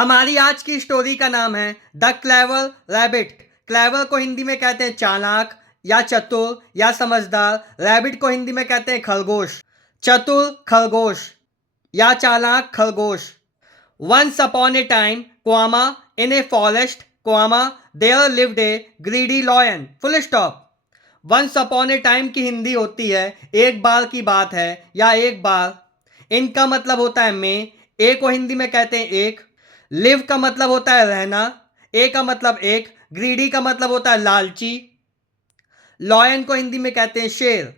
हमारी आज की स्टोरी का नाम है द क्लेवर रैबिट। क्लेवर को हिंदी में कहते हैं चालाक या चतुर या समझदार। रैबिट को हिंदी में कहते हैं खरगोश। चतुर खरगोश या चालाक खरगोश। Once upon a time comma in a forest comma there lived a greedy lion full stop. Once upon a time की हिंदी होती है एक बार की बात है या एक बार। इनका मतलब होता है में। ए को हिंदी में कहते हैं एक। लिव का मतलब होता है रहना। ए का मतलब एक। ग्रीडी का मतलब होता है लालची। लॉयन को हिंदी में कहते हैं शेर।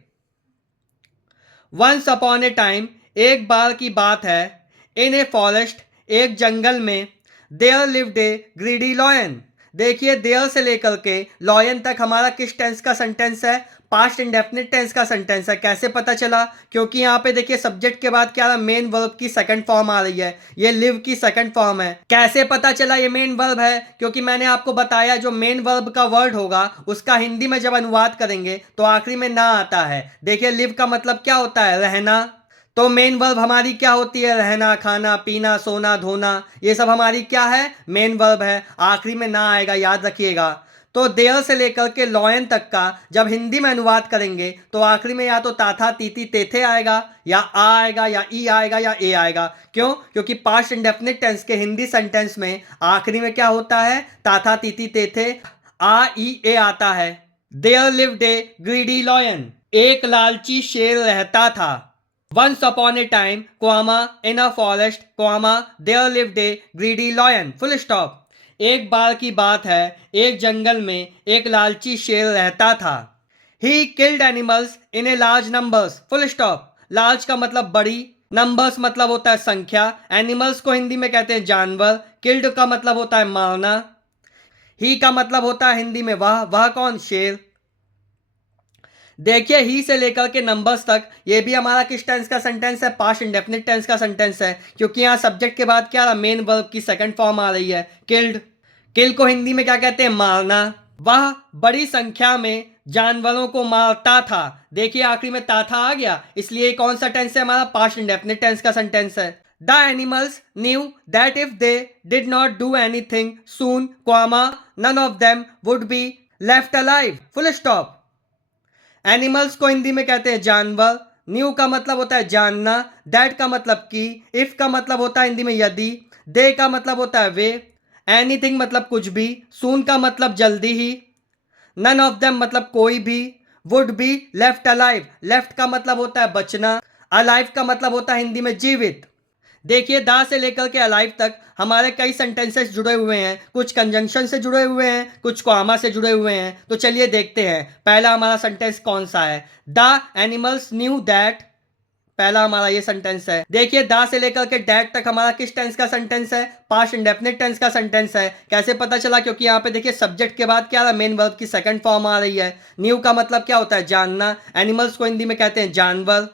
वंस अपॉन ए टाइम एक बार की बात है। इन ए फॉरेस्ट एक जंगल में। There lived a greedy lion. देखिए देयर से लेकर के लॉयन तक हमारा किस टेंस का सेंटेंस है? पास्ट इंडेफिनिट टेंस का सेंटेंस है। कैसे पता चला? क्योंकि यहाँ पे देखिए सब्जेक्ट के बाद क्या मेन वर्ब की सेकंड फॉर्म आ रही है। ये लिव की सेकंड फॉर्म है। कैसे पता चला ये मेन वर्ब है? क्योंकि मैंने आपको बताया जो मेन वर्ब का वर्ड होगा उसका हिंदी में जब अनुवाद करेंगे तो आखिरी में ना आता है। देखिए लिव का मतलब क्या होता है? रहना। तो मेन वर्ब हमारी क्या होती है? रहना, खाना, पीना, सोना, धोना। ये सब हमारी क्या है? मेन वर्ब है। आखिरी में ना आएगा, याद रखिएगा। तो देयर से लेकर के लॉयन तक का जब हिंदी में अनुवाद करेंगे तो आखिरी में या तो ताथा तीती तेथे आएगा या आ आएगा या ई आएगा या ए आएगा। क्यों? क्योंकि पास्ट इंडेफिनिट टेंस के हिंदी सेंटेंस में आखिरी में क्या होता है? ताथा तीती तेथे आ ई ए आता है। There lived a greedy lion. एक लालची शेर रहता था। Once upon a time, comma, in a forest, comma, there lived a greedy lion. Full stop. एक बार की बात है एक जंगल में एक लालची शेर रहता था। He killed animals in a large numbers. Full stop. Large का मतलब बड़ी, नंबर्स मतलब होता है संख्या। एनिमल्स को हिंदी में कहते हैं जानवर। किल्ड का मतलब होता है मारना। ही का मतलब होता है हिंदी में वह कौन? शेर। देखिए ही से लेकर के नंबर्स तक ये भी हमारा किस टेंस का सेंटेंस है? पास्ट इंडेफिनिट टेंस का सेंटेंस है। क्योंकि यहाँ सब्जेक्ट के बाद क्या मेन वर्ब की सेकंड फॉर्म आ रही है, किल्ड। किल को हिंदी में क्या कहते हैं? मारना। वह बड़ी संख्या में जानवरों को मारता था। देखिए आखिरी में ता था आ गया, इसलिए कौन सा टेंस है? हमारा पास्ट इंडेफिनिट टेंस का सेंटेंस है। The animals knew that if they did not do anything soon comma none of them would be left alive. Full stop. Animals को हिंदी में कहते हैं जानवर। न्यू का मतलब होता है जानना। दैट का मतलब कि। इफ का मतलब होता है हिंदी में यदि। दे का मतलब होता है वे। एनीथिंग मतलब कुछ भी। सून का मतलब जल्दी ही। नन ऑफ देम मतलब कोई भी। Would be left alive. Left का मतलब होता है बचना। अलाइव का मतलब होता है हिंदी में जीवित। देखिए दा से लेकर के अलाइव तक हमारे कई सेंटेंसेस जुड़े हुए हैं। कुछ कंजंक्शन से जुड़े हुए हैं, कुछ कॉमा से जुड़े हुए हैं। तो चलिए देखते हैं पहला हमारा सेंटेंस कौन सा है। The animals knew that. पहला हमारा ये सेंटेंस है। देखिए दा से लेकर के डैट तक हमारा किस टेंस का सेंटेंस है? पास्ट इंडेफिनिट टेंस का सेंटेंस है। कैसे पता चला? क्योंकि यहाँ पे देखिए सब्जेक्ट के बाद क्या मेन वर्ब की सेकंड फॉर्म आ रही है। न्यू का मतलब क्या होता है? जानना। एनिमल्स को हिंदी में कहते हैं जानवर।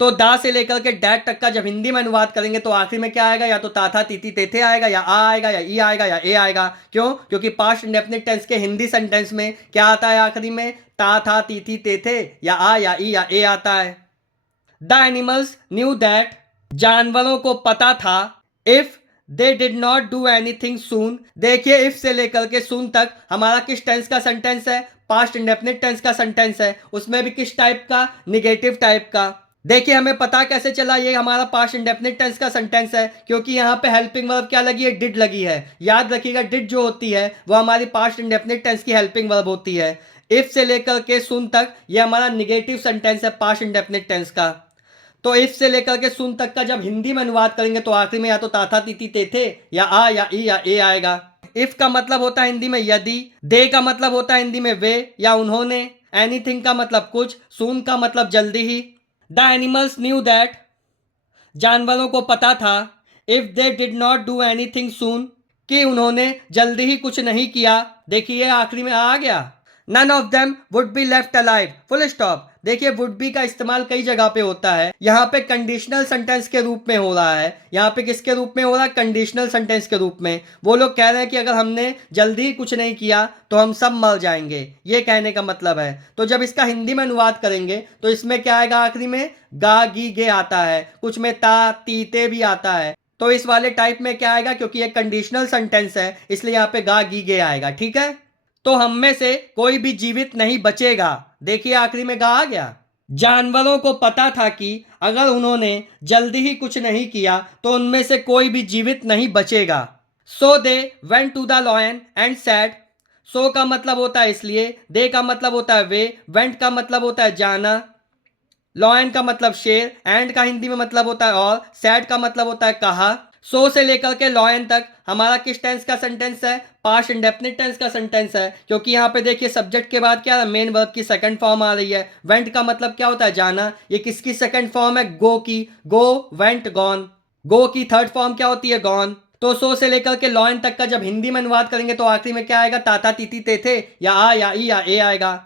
तो दा से लेकर के डैट तक का जब हिंदी में अनुवाद करेंगे तो आखिरी में क्या आएगा? या तो ताथा तीती तेथे आएगा या आ आएगा या ई आएगा या ए आएगा। क्यों? क्योंकि पास्ट इंडेफिनिट टेंस के हिंदी सेंटेंस में क्या आता है आखिरी में? ता था तीथी तेथे या आ या ई या ए आता है। The animals knew that. जानवरों को पता था। If they did not do anything soon. देखिए इफ से लेकर के सून तक हमारा किस टेंस का सेंटेंस है? पास्ट इंडेफिनिट टेंस का सेंटेंस है। उसमें भी किस टाइप का? निगेटिव टाइप का। देखिए हमें पता कैसे चला ये हमारा पास्ट इंडेफिनिट टेंस का सेंटेंस है? क्योंकि यहाँ पे हेल्पिंग वर्ब क्या लगी है? डिड लगी है। याद रखिएगा डिड जो होती है वो हमारी पास्ट इंडेफिनिट टेंस की हेल्पिंग वर्ब होती है। इफ से लेकर के सुन तक ये हमारा निगेटिव सेंटेंस है पास्ट इंडेफिनिट टेंस का। तो इफ से लेकर के सुन तक का जब हिंदी में अनुवाद करेंगे तो आखिरी में या तो ताथा तीती तेथे या आ या ई या ए आएगा। इफ का मतलब होता है हिंदी में यदि। दे का मतलब होता है हिंदी में वे या उन्होंने। एनीथिंग का मतलब कुछ। सून का मतलब जल्दी ही। The animals knew that. जानवरों को पता था। If they did not do anything soon कि उन्होंने जल्दी ही कुछ नहीं किया। देखिए आखिरी में आ गया। None of them would be left alive. Full stop. देखिए वुड बी का इस्तेमाल कई जगह पे होता है। यहाँ पे कंडीशनल सेंटेंस के रूप में हो रहा है। यहाँ पे किसके रूप में हो रहा है? कंडीशनल सेंटेंस के रूप में। वो लोग कह रहे हैं कि अगर हमने जल्दी ही कुछ नहीं किया तो हम सब मर जाएंगे, ये कहने का मतलब है। तो जब इसका हिंदी में अनुवाद करेंगे तो इसमें क्या आएगा? आखिरी में गा गी गे आता है। कुछ में ता ती ते भी आता है। तो इस वाले टाइप में क्या आएगा, क्योंकि ये कंडीशनल सेंटेंस है इसलिए यहाँ पे गा गी गे आएगा। ठीक है, तो हम में से कोई भी जीवित नहीं बचेगा। देखिए आखिरी में गा आ गया। जानवरों को पता था कि अगर उन्होंने जल्दी ही कुछ नहीं किया तो उनमें से कोई भी जीवित नहीं बचेगा। So they went to the lion and said. So का मतलब होता है इसलिए, दे का मतलब होता है वे, वेंट का मतलब होता है जाना, लॉयन का मतलब शेर, एंड का हिंदी में मतलब होता है और, सैड का मतलब होता है कहा। सो से लेकर के लॉयन तक हमारा किस टेंस का सेंटेंस है, पास्ट इंडेफिनिट टेंस का सेंटेंस है, क्योंकि यहाँ पे देखिए सब्जेक्ट के बाद क्या है, मेन वर्ब की सेकंड फॉर्म आ रही है। वेंट का मतलब क्या होता है, जाना। ये किसकी सेकंड फॉर्म है, गो की, गो वेंट गॉन। गो की थर्ड फॉर्म क्या होती है, गॉन। तो सो से लेकर के लॉयन तक का जब हिंदी में अनुवाद करेंगे तो आखिरी में क्या आएगा, ताता तीती तेथे, या आ या ई या ए आएगा।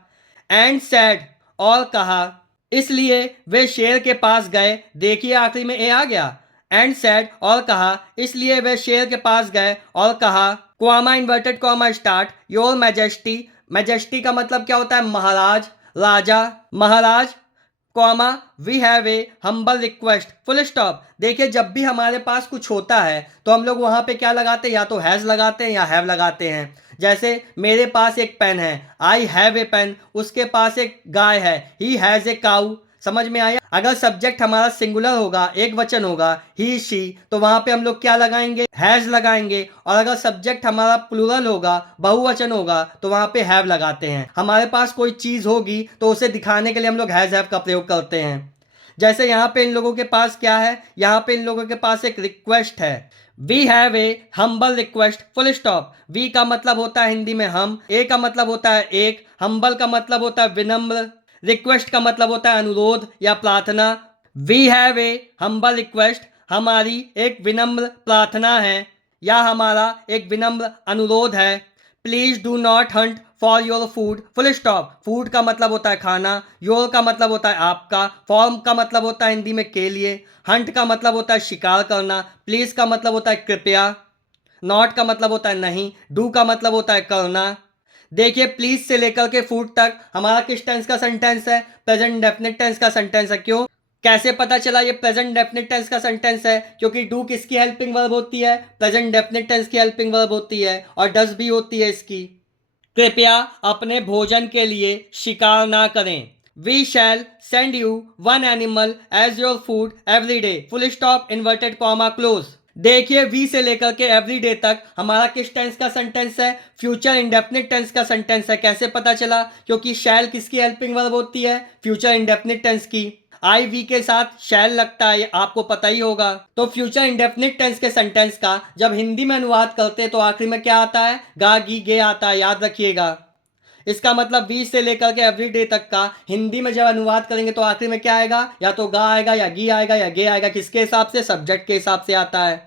एंड सैड, और कहा, इसलिए वे शेर के पास गए। देखिए आखिरी में ए आ गया। एंड सैड, और कहा, इसलिए वे शेर के पास गए और कहा, comma inverted comma start, your majesty. Majesty का मतलब क्या होता है, महाराज, राजा, महाराज, comma we have a humble request, full stop. देखिए जब भी हमारे पास कुछ होता है तो हम लोग वहां पे क्या लगाते हैं, या तो हैज लगाते हैं या हैव लगाते हैं। जैसे मेरे पास एक पेन है, आई हैव ए पेन, उसके पास एक गाय है, ही हैज ए काऊ। समझ में आया। अगर सब्जेक्ट हमारा सिंगुलर होगा, एक वचन होगा, ही शी, तो वहां पे हम लोग क्या लगाएंगे, हैज लगाएंगे। और अगर सब्जेक्ट हमारा प्लूरल होगा, बहुवचन होगा, तो वहां पे हैव लगाते हैं। हमारे पास कोई चीज होगी तो उसे दिखाने के लिए हम लोग हैज हैव का प्रयोग करते हैं। जैसे यहाँ पे इन लोगों के पास क्या है, यहाँ पे इन लोगों के पास एक रिक्वेस्ट है, we have a humble request, full stop. We का मतलब होता है हिंदी में हम, ए का मतलब होता है एक, हम्बल का मतलब होता है विनम्र, रिक्वेस्ट का मतलब होता है अनुरोध या प्रार्थना। We have a humble request, हमारी एक विनम्र प्रार्थना है या हमारा एक विनम्र अनुरोध है। Please do not Hunt for your food, full stop. Food का मतलब होता है खाना, योर का मतलब होता है आपका, फॉर्म का मतलब होता है हिंदी में के लिए, हंट का मतलब होता है शिकार करना, प्लीज का मतलब होता है कृपया, नॉट का मतलब होता है नहीं, डू का मतलब होता है करना। देखिए प्लीज से लेकर के फूड तक हमारा किस टेंस का सेंटेंस है, प्रेजेंट डेफिनेट टेंस का सेंटेंस है। क्यों, कैसे पता चला ये प्रेजेंट डेफिनेट टेंस का सेंटेंस है, क्योंकि डू किसकी हेल्पिंग वर्ब होती है, प्रेजेंट डेफिनेट टेंस की हेल्पिंग वर्ब होती है, और डज भी होती है इसकी। कृपया अपने भोजन के लिए शिकार ना करें। We shall send you one animal as your food every day, full stop, inverted comma close. देखिए वी से लेकर के एवरी डे तक हमारा किस टेंस का सेंटेंस है, फ्यूचर इंडेफिनिट टेंस का सेंटेंस है। कैसे पता चला, क्योंकि शैल किसकी हेल्पिंग वर्ब होती है, फ्यूचर इंडेफिनिट टेंस की। आई वी के साथ शैल लगता है, आपको पता ही होगा। तो फ्यूचर इंडेफिनिट टेंस के सेंटेंस का जब हिंदी में अनुवाद करते हैं तो आखिरी में क्या आता है, गा गी गे आता है, याद रखिएगा। इसका मतलब वी से लेकर के एवरी डे तक का हिंदी में जब अनुवाद करेंगे तो आखिरी में क्या आएगा, या तो गा आएगा या गी आएगा या गे आएगा। किसके हिसाब से, सब्जेक्ट के हिसाब से आता है।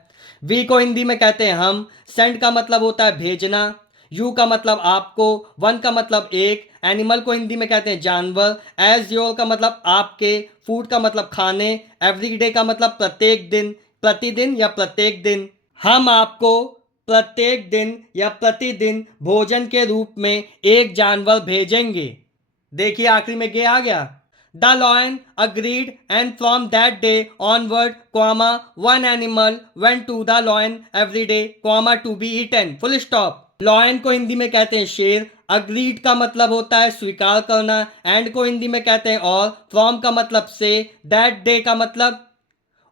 वी को हिंदी में कहते हैं हम, सेंड का मतलब होता है भेजना, यू का मतलब आपको, वन का मतलब एक, एनिमल को हिंदी में कहते हैं जानवर, एज योर का मतलब आपके, फूड का मतलब खाने, एवरी डे का मतलब प्रत्येक दिन, प्रतिदिन या प्रत्येक दिन। हम आपको प्रत्येक दिन या प्रतिदिन भोजन के रूप में एक जानवर भेजेंगे। देखिए आखिरी में गे आ गया। The lion agreed and from that day onward, comma one animal went to the lion every day, comma to be eaten, full stop. Lion को हिंदी में कहते हैं शेर, अग्रीड का मतलब होता है स्वीकार करना, एंड को हिंदी में कहते हैं और, फ्रॉम का मतलब से, दैट डे का मतलब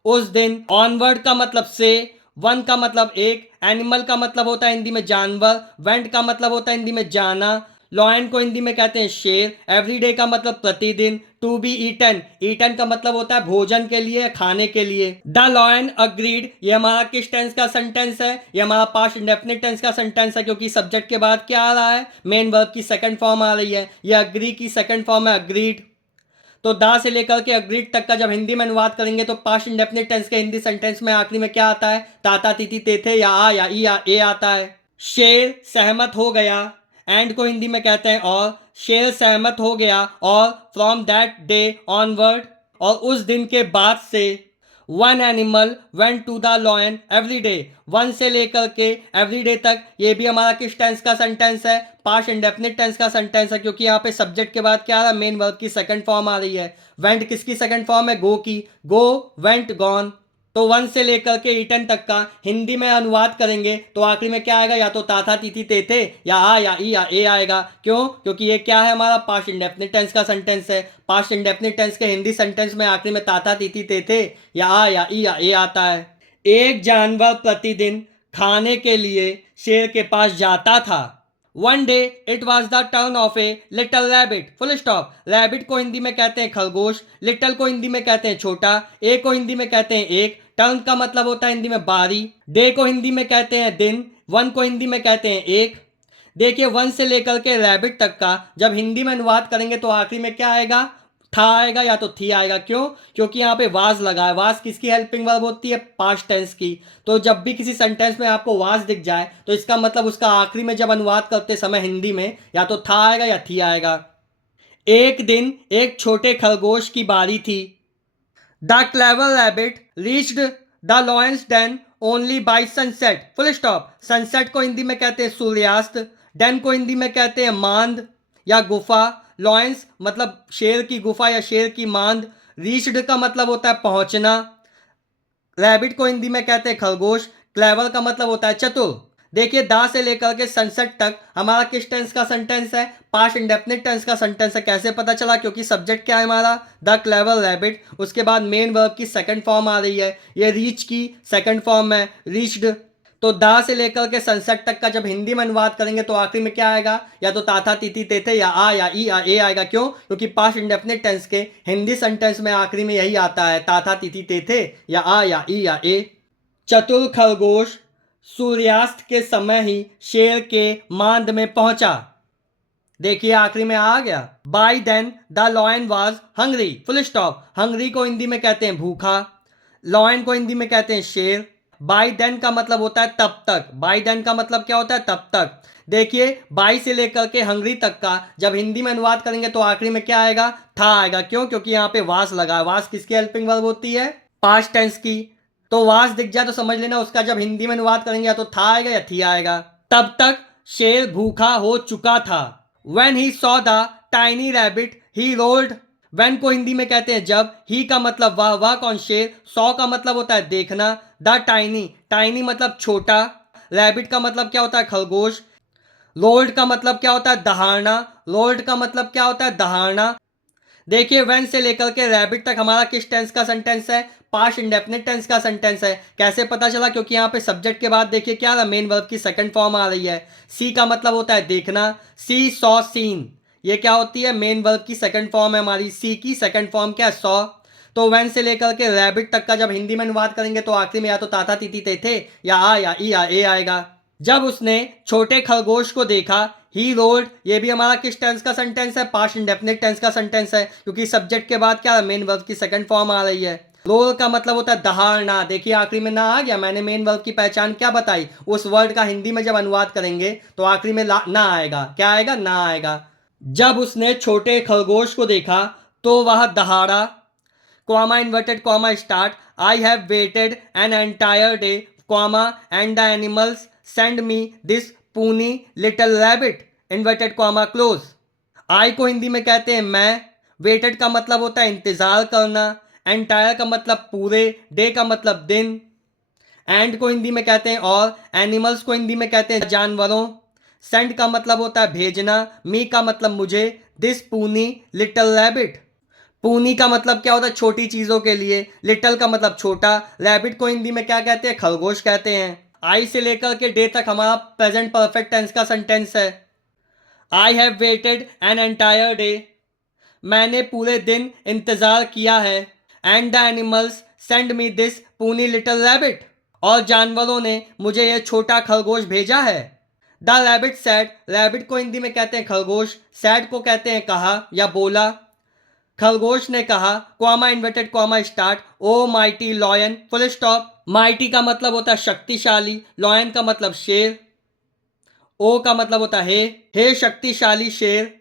उस दिन, ऑनवर्ड का मतलब से, वन का मतलब एक, एनिमल का मतलब होता है हिंदी में जानवर, वेंट का मतलब होता है हिंदी में जाना, लॉयन को हिंदी में कहते हैं शेर, एवरीडे का मतलब प्रतिदिन, टू बी ईटन, ईटन का मतलब होता है भोजन के लिए, खाने के लिए। द लॉयन अग्रीड, ये हमारा किस टेंस का सेंटेंस है, ये हमारा पास्ट इंडेफिनिट टेंस का सेंटेंस है, क्योंकि सब्जेक्ट के बाद क्या आ रहा है, मेन वर्ब की सेकंड फॉर्म आ रही है। ये अग्री की सेकंड फॉर्म है अग्रीड। तो दा से लेकर के अग्रीड तक का जब हिंदी में अनुवाद करेंगे तो पास्ट इंडेफिनिट टेंस के हिंदी सेंटेंस में आखिरी में क्या आता है, ताता तीती तेथे या आ या ई या ए आता है। शेर सहमत हो गया, एंड को हिंदी में कहते हैं और, शेर सहमत हो गया और, फ्रॉम दैट डे ऑनवर्ड, और उस दिन के बाद से, one animal went to the lion every day, one से लेकर के एवरी डे तक ये भी हमारा किस टेंस का सेंटेंस है, पास्ट इंडेफिनिट टेंस का सेंटेंस है, क्योंकि यहाँ पे सब्जेक्ट के बाद क्या आ रहा है, मेन वर्ब की सेकंड फॉर्म आ रही है। वेंट किसकी सेकंड फॉर्म है, गो की, गो वेंट गॉन। तो वन से लेकर के ईटन तक का हिंदी में अनुवाद करेंगे तो आखिरी में क्या आएगा, या तो ताथा तीथी तेथे या आ या ई या ए आएगा। क्यों? क्योंकि ये क्या है, हमारा पास्ट इंडेफिनिट टेंस का सेंटेंस है। पास्ट इंडेफिनिट टेंस के हिंदी सेंटेंस में आखिरी में ताथा तीथी तेथे या आ या ई या ए आता है। एक जानवर प्रतिदिन खाने के लिए शेर के पास जाता था। One day it was the turn off a little rabbit, full stop. Rabbit को हिंदी में कहते हैं खरगोश, लिटल को हिंदी में कहते हैं छोटा, ए को हिंदी में कहते हैं एक, टर्न का मतलब होता है हिंदी में बारी, डे को हिंदी में कहते हैं दिन, वन को हिंदी में कहते हैं एक। देखिए वन से लेकर के रैबिट तक का जब हिंदी में अनुवाद करेंगे तो आखिरी में क्या आएगा, था आएगा या तो थी आएगा। क्यों? क्योंकि यहाँ पे वाज लगा है। वाज किसकी हेल्पिंग वर्ब होती है, पास्ट टेंस की। तो जब भी किसी सेंटेंस में आपको वाज दिख जाए तो इसका मतलब उसका आखिरी में जब अनुवाद करते समय हिंदी में या तो था आएगा या थी आएगा। एक दिन एक छोटे खरगोश की बारी थी। The clever rabbit reached the lion's den only by sunset, full stop. Sunset को हिंदी में कहते हैं सूर्यास्त, डेन को हिंदी में कहते हैं मांद या गुफा, लॉयंस मतलब शेर की गुफा या शेर की मांद, रीच्ड का मतलब होता है पहुंचना, रैबिट को हिंदी में कहते हैं खरगोश, क्लेवर का मतलब होता है चतुर। देखिए दा से लेकर के सनसेट तक हमारा किस टेंस का सेंटेंस है, पास्ट इंडेफिनिट टेंस का सेंटेंस है। कैसे पता चला? क्योंकि सब्जेक्ट क्या है हमारा, द क्लेवर रैबिट, उसके बाद मेन वर्ब की सेकंड फॉर्म आ रही है, ये रीच की सेकंड फॉर्म है, रीच्ड। तो दा से लेकर के सनसेट तक का जब हिंदी में अनुवाद करेंगे तो आखिरी में क्या आएगा, या तो ताथा तीथी तेथे या आ या ई या ए आएगा। क्यों? क्योंकि पास्ट इंडेफिनिट टेंस के हिंदी सेंटेंस में आखिरी में यही आता है, ताथा तीथी तेथे या आ या ई या ए। चतुर खरगोश सूर्यास्त के समय ही शेर के मांद में पहुंचा। देखिए आखिरी में आ गया। By then the lion was hungry, full stop. Hungry को हिंदी में कहते हैं भूखा, लॉयन को हिंदी में कहते हैं शेर। बाय देन का मतलब होता है तब तक। बाय देन का मतलब क्या होता है, तब तक। देखिए बाई से लेकर के हंग्री तक का जब हिंदी में अनुवाद करेंगे तो आखिरी में क्या आएगा, था आएगा। क्यों? क्योंकि यहाँ पे वास लगा है। वास किसकी हेल्पिंग वर्ब होती है, पास्ट टेंस की। तो वास दिख जाए तो समझ लेना उसका जब हिंदी में अनुवाद करेंगे या तो था आएगा या थी आएगा। तब तक शेर भूखा हो चुका था। When he saw the tiny rabbit, he rolled। when को हिंदी में कहते हैं जब, ही का मतलब वह कौन, शेर, सॉ का मतलब होता है देखना, द टाइनी, टाइनी मतलब छोटा, रैबिट का मतलब क्या होता है खरगोश, रोल्ड का मतलब क्या होता है दहाड़ना, रोल्ड का मतलब क्या होता है दहाड़ना। देखिए व्हेन से लेकर के रैबिट तक हमारा किस टेंस का सेंटेंस है, पास्ट इंडेफिनिट टेंस का सेंटेंस है। कैसे पता चला? क्योंकि यहाँ पे सब्जेक्ट के बाद देखिए क्या मेन वर्ब की सेकंड फॉर्म आ रही है। सी का मतलब होता है देखना, सी सॉ सीन, ये क्या होती है, मेन वर्ब की सेकंड फॉर्म है हमारी। सी की सेकंड फॉर्म क्या है, सॉ। तो व्हेन से लेकर के रैबिट तक का जब हिंदी में अनुवाद करेंगे तो आखिरी में या तो ताता तीती तेथे या आ या ई या ए आएगा। जब उसने छोटे खरगोश को देखा, ही रोल्ड, ये भी हमारा किस टेंस का सेंटेंस है, पास्ट इंडेफिनिट टेंस का सेंटेंस है। क्योंकि सब्जेक्ट के बाद क्या मेन वर्ब की सेकंड फॉर्म आ रही है। रोल का मतलब होता है दहाड़ना। देखिए आखिरी में ना आ गया। मैंने मेन वर्ब की पहचान क्या बताई, उस वर्ड का हिंदी में जब अनुवाद करेंगे तो आखिरी में ना आएगा। क्या आएगा, ना आएगा। जब उसने छोटे खरगोश को देखा तो वह दहाड़ा, comma inverted comma start, I have waited an entire day, comma and the animals send me this puny little rabbit, inverted comma close. I को हिंदी में कहते हैं मैं, वेटेड का मतलब होता है इंतजार करना, एंटायर का मतलब पूरे, डे का मतलब दिन, एंड को हिंदी में कहते हैं और, एनिमल्स को हिंदी में कहते हैं जानवरों, सेंड का मतलब होता है भेजना, मी का मतलब मुझे, दिस पूनी लिटिल रैबिट, पूनी का मतलब क्या होता है छोटी चीजों के लिए, लिटिल का मतलब छोटा, रैबिट को हिंदी में क्या कहते हैं, खरगोश कहते हैं। आई से लेकर के डे तक हमारा प्रेजेंट परफेक्ट टेंस का सेंटेंस है। आई have waited an entire day, मैंने पूरे दिन इंतजार किया है। And the animals send me this puny little rabbit, और जानवरों ने मुझे यह छोटा खरगोश भेजा है। द रैबिट सैड, रैबिट को हिंदी में कहते हैं खरगोश, सैड को कहते हैं कहा या बोला। खरगोश ने कहा, comma inverted comma start, O mighty lion, full stop. Mighty का मतलब होता है शक्तिशाली, लॉयन का मतलब शेर, ओ का मतलब होता है हे शक्तिशाली शेर।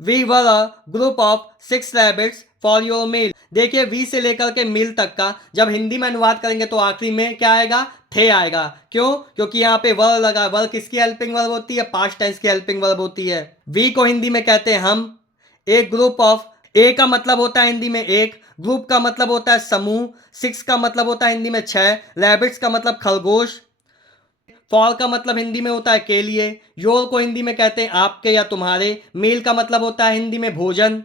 We were a group of 6 rabbits for your meal. देखिए वी से लेकर के मील तक का जब हिंदी में अनुवाद करेंगे तो आखिरी में क्या आएगा, थे आएगा। क्यों? क्योंकि यहाँ पे वर लगा, वर किसकी हेल्पिंग वर्ब होती है, पास्ट टेंस की हेल्पिंग वर्ब होती है। वी को हिंदी में कहते हैं हम, एक ग्रुप ऑफ ए का मतलब होता है हिंदी में एक, ग्रुप का मतलब होता है समूह, सिक्स का मतलब होता है हिंदी में छह, रैबिट्स का मतलब खरगोश, फॉल का मतलब हिंदी में होता है के लिए, योर को हिंदी में कहते हैं आपके या तुम्हारे, मील का मतलब होता है हिंदी में भोजन।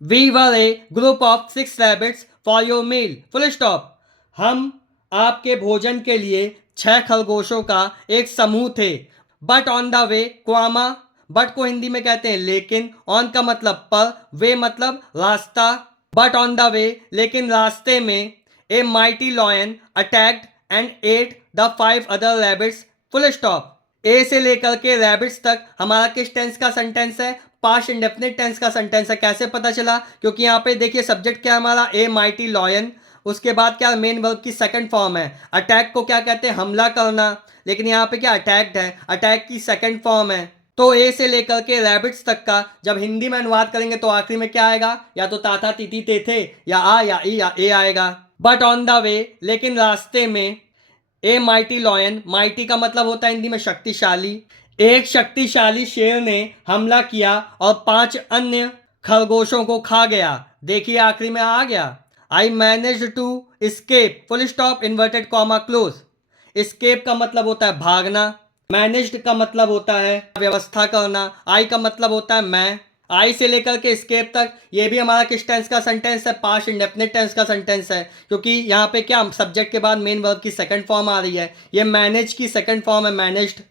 We were a group of six rabbits for your meal, full stop. हम आपके भोजन के लिए छह खरगोशों का एक समूह थे। But on the way, comma, but को हिंदी में कहते हैं लेकिन, ऑन का मतलब पर, वे मतलब रास्ता। बट ऑन द वे, लेकिन रास्ते में, a mighty lion attacked and ate the five other rabbits, full stop. A से लेकर के रैबिट्स तक हमारा किस टेंस का सेंटेंस है? पास्ट इंडेफिनिट टेंस का सेंटेंस है। कैसे पता चला? क्योंकि यहाँ पे देखिए सब्जेक्ट क्या है हमारा, ए माइटी लॉयन, उसके बाद क्या मेन वर्ब की सेकंड फॉर्म है। अटैक को क्या कहते हैं? हमला करना, लेकिन यहाँ पे क्या अटैक्ड है, अटैक की सेकंड फॉर्म है। तो ए से लेकर के रैबिट्स तक का जब हिंदी में अनुवाद करेंगे तो आखिरी में क्या आएगा? या तो ताता तीती तेथे, या आ या ई या ए आएगा। बट ऑन द वे, लेकिन रास्ते में, ए माइटी लॉयन, माइटी का मतलब होता है हिंदी में शक्तिशाली, एक शक्तिशाली शेर ने हमला किया और पांच अन्य खरगोशों को खा गया। देखिए आखिरी में आ गया, I manage to escape, full stop, inverted comma close. Escape का मतलब होता है भागना, मैनेज्ड का मतलब होता है व्यवस्था करना, आई का मतलब होता है मैं। आई से लेकर के स्केप तक ये भी हमारा किस टेंस का सेंटेंस है? पास्ट इंडेफिनिट टेंस का सेंटेंस है, क्योंकि यहाँ पे क्या सब्जेक्ट के बाद मेन वर्ब की सेकंड फॉर्म आ रही है। ये मैनेज की सेकंड फॉर्म है, मैनेज्ड।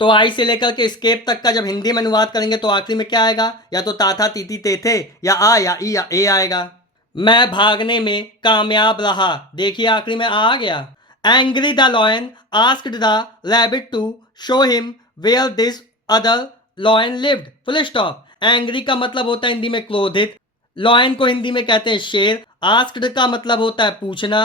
तो आई से लेकर के स्केप तक का जब हिंदी में अनुवाद करेंगे तो आखिरी में क्या आएगा? या तो ताथा तीती तेथे, या आ या ई या ए आएगा। मैं भागने में कामयाब रहा। देखिए आखिरी में आ गया। Angry the lion asked the rabbit to show him where this other lion lived, full stop. Angry का मतलब होता है हिंदी में क्रोधित, लॉयन को हिंदी में कहते हैं शेर, आस्क्ड का मतलब होता है पूछना,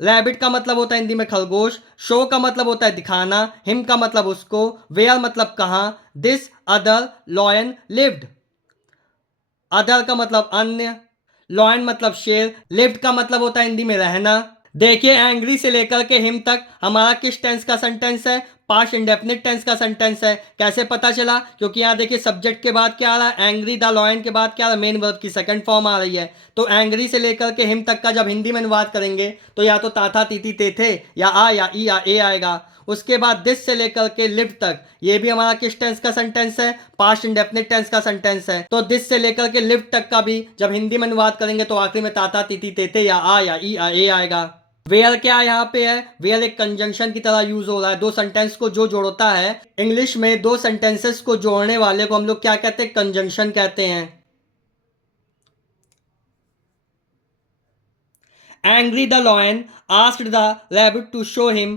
रैबिट का मतलब होता है हिंदी में खरगोश, शो का मतलब होता है दिखाना, हिम का मतलब उसको, वेयर मतलब कहाँ, this other lion lived, other का मतलब अन्य, लॉयन मतलब शेर, लिव्ड का मतलब होता है हिंदी में रहना। देखिए एंग्री से लेकर के हिम तक हमारा किस टेंस का सेंटेंस है? पास्ट इंडेफिनिट टेंस का सेंटेंस है। कैसे पता चला? क्योंकि यहाँ देखिए सब्जेक्ट के बाद क्या आ रहा है? एंग्री द लॉयन के बाद क्या आ रहा है? मेन वर्ब की सेकंड फॉर्म आ रही है। तो एंग्री से लेकर के हिम तक का जब हिंदी में अनुवाद करेंगे तो या तो ताथा तीती तेथे, या आ या ई या ए आएगा। उसके बाद दिस से लेकर के लिव तक ये भी हमारा किस टेंस का सेंटेंस है? पास्ट इंडेफिनिट टेंस का सेंटेंस है। तो दिस से लेकर के लिव तक का भी जब हिंदी में अनुवाद करेंगे तो आखिरी में ताता तीती तेथे, या आ या ई या ए आएगा। वेयर क्या यहाँ पे है? वेयर एक कंजंक्शन की तरह यूज हो रहा है, दो सेंटेंस को जो जोड़ता है। इंग्लिश में दो सेंटेंसेस को जोड़ने वाले को हम लोग क्या कहते हैं? कंजंक्शन कहते हैं। Angry the lion asked the rabbit to show him,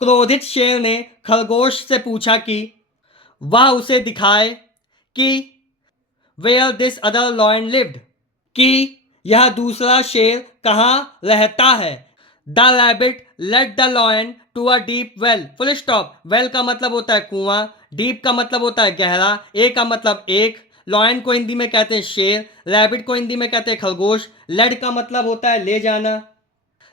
क्रोधित शेर ने खरगोश से पूछा कि वह उसे दिखाए कि where this other lion lived, कि यह दूसरा शेर कहाँ रहता है। The rabbit led the lion to a deep well, full stop. Well का मतलब होता है कुआं, डीप का मतलब होता है गहरा, ए का मतलब एक, लॉयन को हिंदी में कहते हैं शेर, रैबिट को हिंदी में कहते हैं खरगोश, लेड का मतलब होता है ले जाना।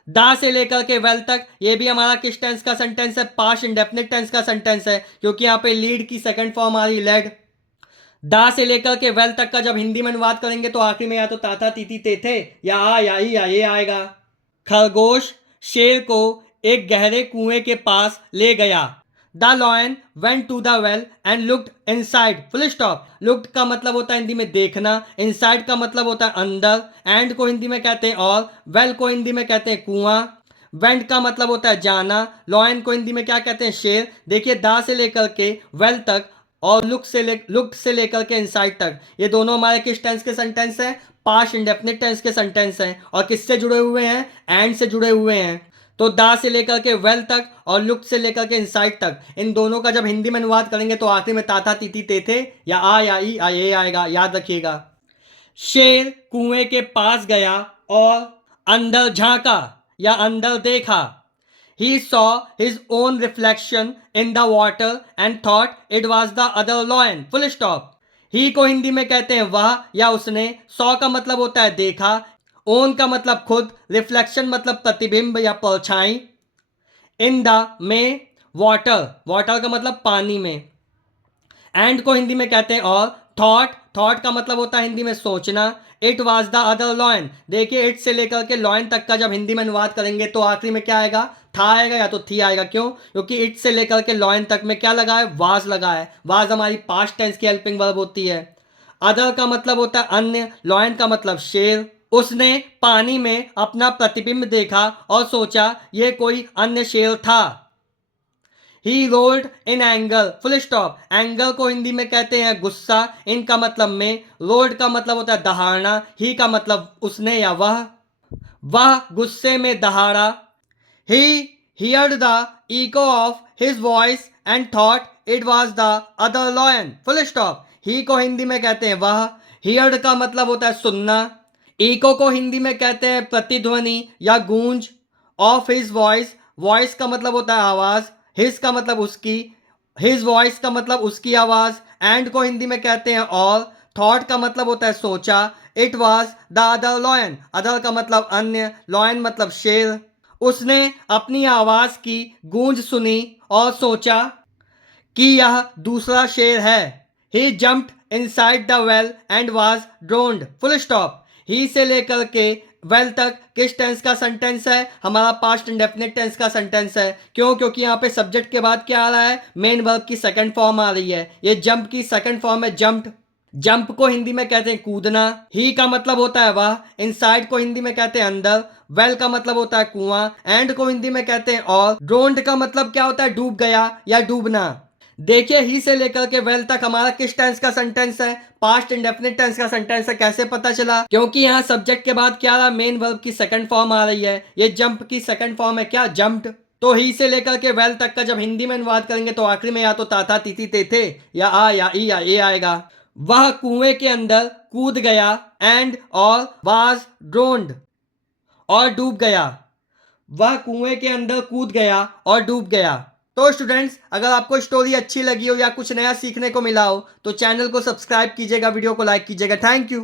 दा से लेकर के वेल तक ये भी हमारा किस टेंस का सेंटेंस है? पास्ट इंडेफिनिट टेंस का सेंटेंस है, क्योंकि यहाँ पे लीड की सेकंड फॉर्म आ रही लेड। दा से लेकर के वेल तक का जब हिंदी में अनुवाद करेंगे तो आखिर में या तो ताता तीती तेथे, या आ या ई या ए आएगा। खरगोश शेर को एक गहरे कुएं के पास ले गया। The lion went to the well and looked inside, full stop. Looked का मतलब होता है हिंदी में देखना, इनसाइड का मतलब होता है अंदर, एंड को हिंदी में कहते हैं और, वेल को हिंदी में कहते हैं कुआं। वेंट का मतलब होता है जाना, लॉयन को हिंदी में क्या कहते हैं? शेर। देखिए दा से लेकर के वेल तक और लुक्ड से लेकर के इनसाइड तक ये दोनों हमारे किस टेंस के सेंटेंस हैं? पास्ट इंडेफिनिट टेंस के सेंटेंस हैं। और किससे जुड़े हुए हैं? एंड से जुड़े हुए हैं। तो दा से लेकर के वेल तक और लुक से लेकर के इनसाइड तक, इन दोनों का जब हिंदी में अनुवाद करेंगे तो आखिरी में ताता तीती तेथे, या आ या ई या ए आएगा, याद रखिएगा। शेर कुएं के पास गया और अंदर झांका या अंदर देखा। He saw his own reflection in the water and thought it was the other lion. Full stop. He को हिंदी में कहते हैं वह या उसने, saw का मतलब होता है देखा, own का मतलब खुद, reflection मतलब प्रतिबिंब या परछाई, in the में water, water का मतलब पानी में, एंड को हिंदी में कहते हैं और, थॉट थॉट का मतलब होता है हिंदी में सोचना। It was the other lion, देखिए इट से लेकर के लॉयन तक का जब हिंदी में अनुवाद करेंगे तो आखिरी में क्या आएगा, था आएगा या तो थी आएगा। क्यों? क्योंकि इट से लेकर के लॉयन तक में क्या लगा है, वाज लगा है। वाज हमारी पास्ट टेंस की हेल्पिंग वर्ब होती है। अदर का मतलब होता है अन्य, लॉयन का मतलब शेर। उसने पानी में अपना प्रतिबिंब देखा और सोचा ये कोई अन्य शेर था। He roared in anger, full stop. Anger को हिंदी में कहते हैं गुस्सा, इनका मतलब में, रोल्ड का मतलब होता है दहाड़ना, ही का मतलब उसने या वह गुस्से में दहाड़ा। He heard the echo of his voice and thought it was the other lion, full stop. He को हिंदी में कहते हैं वह, हियर्ड का मतलब होता है सुनना, इको को हिंदी में कहते हैं प्रतिध्वनि या गूंज, ऑफ हिज वॉइस, वॉइस का मतलब होता है आवाज, हिज का मतलब उसकी, हिज वॉइस का मतलब उसकी आवाज, एंड को हिंदी में कहते हैं और, थॉट का मतलब होता है सोचा, it was the other lion, other का मतलब अन्य, लॉयन मतलब शेर। उसने अपनी आवाज की गूंज सुनी और सोचा कि यह दूसरा शेर है। He jumped inside the well and was drowned, full stop. He से लेकर के वेल तक किस टेंस का सेंटेंस है, हमारा पास्ट इंडेफिनिट टेंस का सेंटेंस है। क्यों? क्योंकि यहाँ पे सब्जेक्ट के बाद क्या आ रहा है, मेन वर्ब की सेकंड फॉर्म आ रही है। ये जंप की सेकंड फॉर्म है, जंप्ड। जंप को हिंदी में कहते हैं कूदना। ही का मतलब होता है वह, इनसाइड को हिंदी में कहते हैं अंदर, वेल का मतलब होता है कुआं, एंड को हिंदी में कहते हैं और, ड्रोन्ड का मतलब क्या होता है, डूब गया या डूबना। देखिए ही से लेकर के वेल तक हमारा किस टेंस का सेंटेंस है, पास्ट इंडेफिनिट टेंस का सेंटेंस है। कैसे पता चला? क्योंकि यहाँ सब्जेक्ट के बाद क्या रहा, मेन वर्ब की सेकंड फॉर्म आ रही है। ये जंप की सेकंड फॉर्म है क्या, जंप्ड। तो ही से लेकर के वेल तक का जब हिंदी में अनुवाद करेंगे तो आखिरी में या तो ताता तीती तेथे या आ या ई या ए आएगा। वह कुएं के अंदर कूद गया एंड और वाज ड्रोन्ड, और डूब गया। वह कुएं के अंदर कूद गया और डूब गया। तो स्टूडेंट्स, अगर आपको स्टोरी अच्छी लगी हो या कुछ नया सीखने को मिला हो तो चैनल को सब्सक्राइब कीजिएगा, वीडियो को लाइक कीजिएगा। Thank you.